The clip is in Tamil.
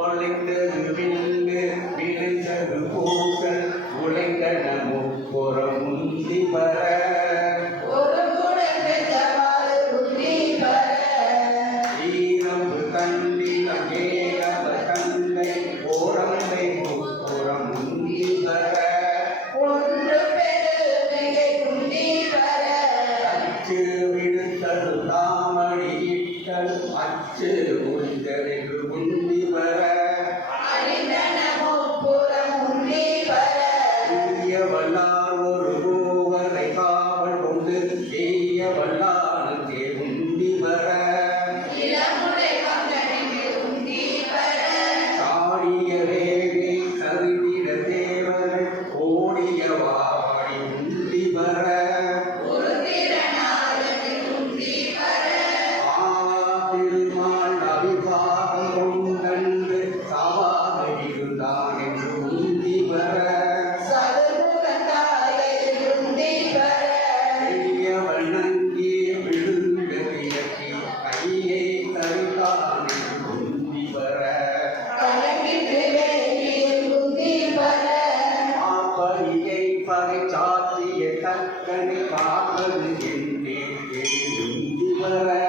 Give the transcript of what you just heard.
கொலைந்தது வில்லு விளைந்தது பூக்கள் உழைந்தன முப்புறம் முந்தி வர ஈரம்பு தண்டிலம் ஏரவ தந்தை ஓரம்பை முப்புறம் முந்தி வர அச்சு விடுத்தது தாமணி இட்டல் அச்சு முடிந்ததென்று முந்தி வர வல்லார் ஒரு மூவரை காவல் கொண்டு செய்ய வல்லானுக்கே உந்தி வர சாடிய வேகை கருதிட தேவர்கள் ஓடிய வாடி உந்தி வர திருமால் அபிபாகம் கொண்டன்று சாவாக இருந்தான் என்று உந்தி வர வண்ணங்கே விழுந்த விளக்கி கையை தருகான் உந்தி வர மாப்பரியை பகை சாத்திய தக்கனை காப்பது என்றே உந்தி வர